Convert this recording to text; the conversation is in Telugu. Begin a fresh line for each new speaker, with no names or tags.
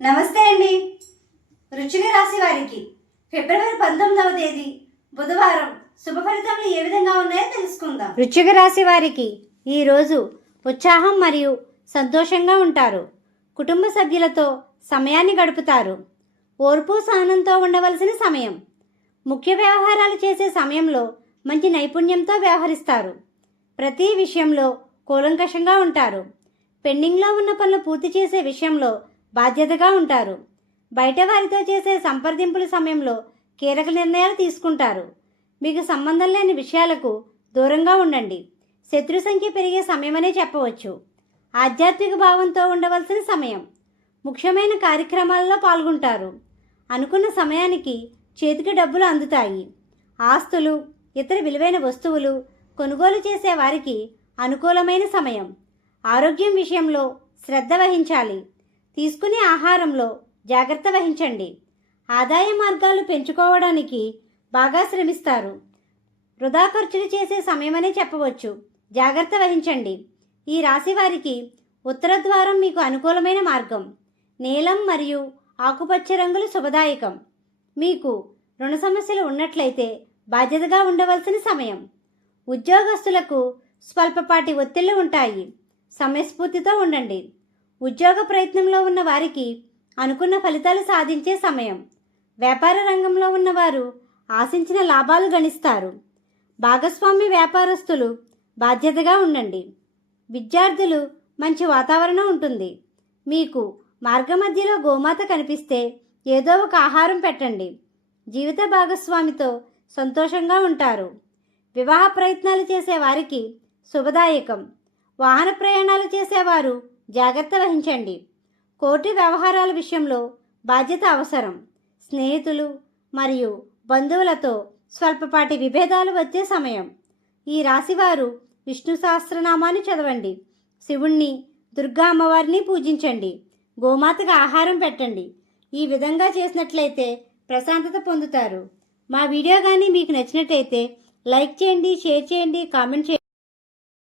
నమస్తే అండి. రుచిగా రాశి వారికి ఫిబ్రవరి పంతొమ్మిదవ తేదీ బుధవారం శుభ ఫలితాలు ఏ విధంగా ఉన్నాయో తెలుసుకుందాం.
రుచిక రాశి వారికి ఈరోజు ఉత్సాహం మరియు సంతోషంగా ఉంటారు. కుటుంబ సభ్యులతో సమయాన్ని గడుపుతారు. ఓర్పు సహనంతో ఉండవలసిన సమయం. ముఖ్య వ్యవహారాలు చేసే సమయంలో మంచి నైపుణ్యంతో వ్యవహరిస్తారు. ప్రతి విషయంలో కూలంకషంగా ఉంటారు. పెండింగ్లో ఉన్న పనులు పూర్తి చేసే విషయంలో బాధ్యతగా ఉంటారు. బయట వారితో చేసే సంప్రదింపుల సమయంలో కీలక నిర్ణయాలు తీసుకుంటారు. మీకు సంబంధం లేని విషయాలకు దూరంగా ఉండండి. శత్రు సంఖ్య పెరిగే సమయమనే చెప్పవచ్చు. ఆధ్యాత్మిక భావంతో ఉండవలసిన సమయం. ముఖ్యమైన కార్యక్రమాల్లో పాల్గొంటారు. అనుకున్న సమయానికి చేతికి డబ్బులు అందుతాయి. ఆస్తులు ఇతర విలువైన వస్తువులు కొనుగోలు చేసే వారికి అనుకూలమైన సమయం. ఆరోగ్యం విషయంలో శ్రద్ధ వహించాలి. తీసుకునే ఆహారంలో జాగ్రత్త వహించండి. ఆదాయ మార్గాలు పెంచుకోవడానికి బాగా శ్రమిస్తారు. వృధా ఖర్చులు చేసే సమయమనే చెప్పవచ్చు. జాగ్రత్త వహించండి. ఈ రాశి వారికి ఉత్తర ద్వారం మీకు అనుకూలమైన మార్గం. నీలం మరియు ఆకుపచ్చ రంగులు శుభదాయకం. మీకు రుణ సమస్యలు ఉన్నట్లయితే బాధ్యతగా ఉండవలసిన సమయం. ఉద్యోగస్తులకు స్వల్పపాటి ఒత్తిళ్ళు ఉంటాయి. సమయస్ఫూర్తితో ఉండండి. ఉద్యోగ ప్రయత్నంలో ఉన్న వారికి అనుకున్న ఫలితాలు సాధించే సమయం. వ్యాపార రంగంలో ఉన్నవారు ఆశించిన లాభాలు గణిస్తారు. భాగస్వామి వ్యాపారస్తులు బాధ్యతగా ఉండండి. విద్యార్థులు మంచి వాతావరణం ఉంటుంది. మీకు మార్గమధ్యలో గోమాత కనిపిస్తే ఏదో ఒక ఆహారం పెట్టండి. జీవిత భాగస్వామితో సంతోషంగా ఉంటారు. వివాహ ప్రయత్నాలు చేసే వారికి శుభదాయకం. వాహన ప్రయాణాలు చేసేవారు. జాగ్రత్త వహించండి. కోర్టు వ్యవహారాల విషయంలో బాధ్యత అవసరం. స్నేహితులు మరియు బంధువులతో స్వల్పపాటి విభేదాలు వచ్చే సమయం. ఈ రాశివారు విష్ణు సహస్రనామాన్ని చదవండి. శివుణ్ణి దుర్గా అమ్మవారిని పూజించండి. గోమాతకు ఆహారం పెట్టండి. ఈ విధంగా చేసినట్లయితే ప్రశాంతత పొందుతారు. మా వీడియో కానీ మీకు నచ్చినట్లయితే లైక్ చేయండి షేర్ చేయండి కామెంట్ చేయండి.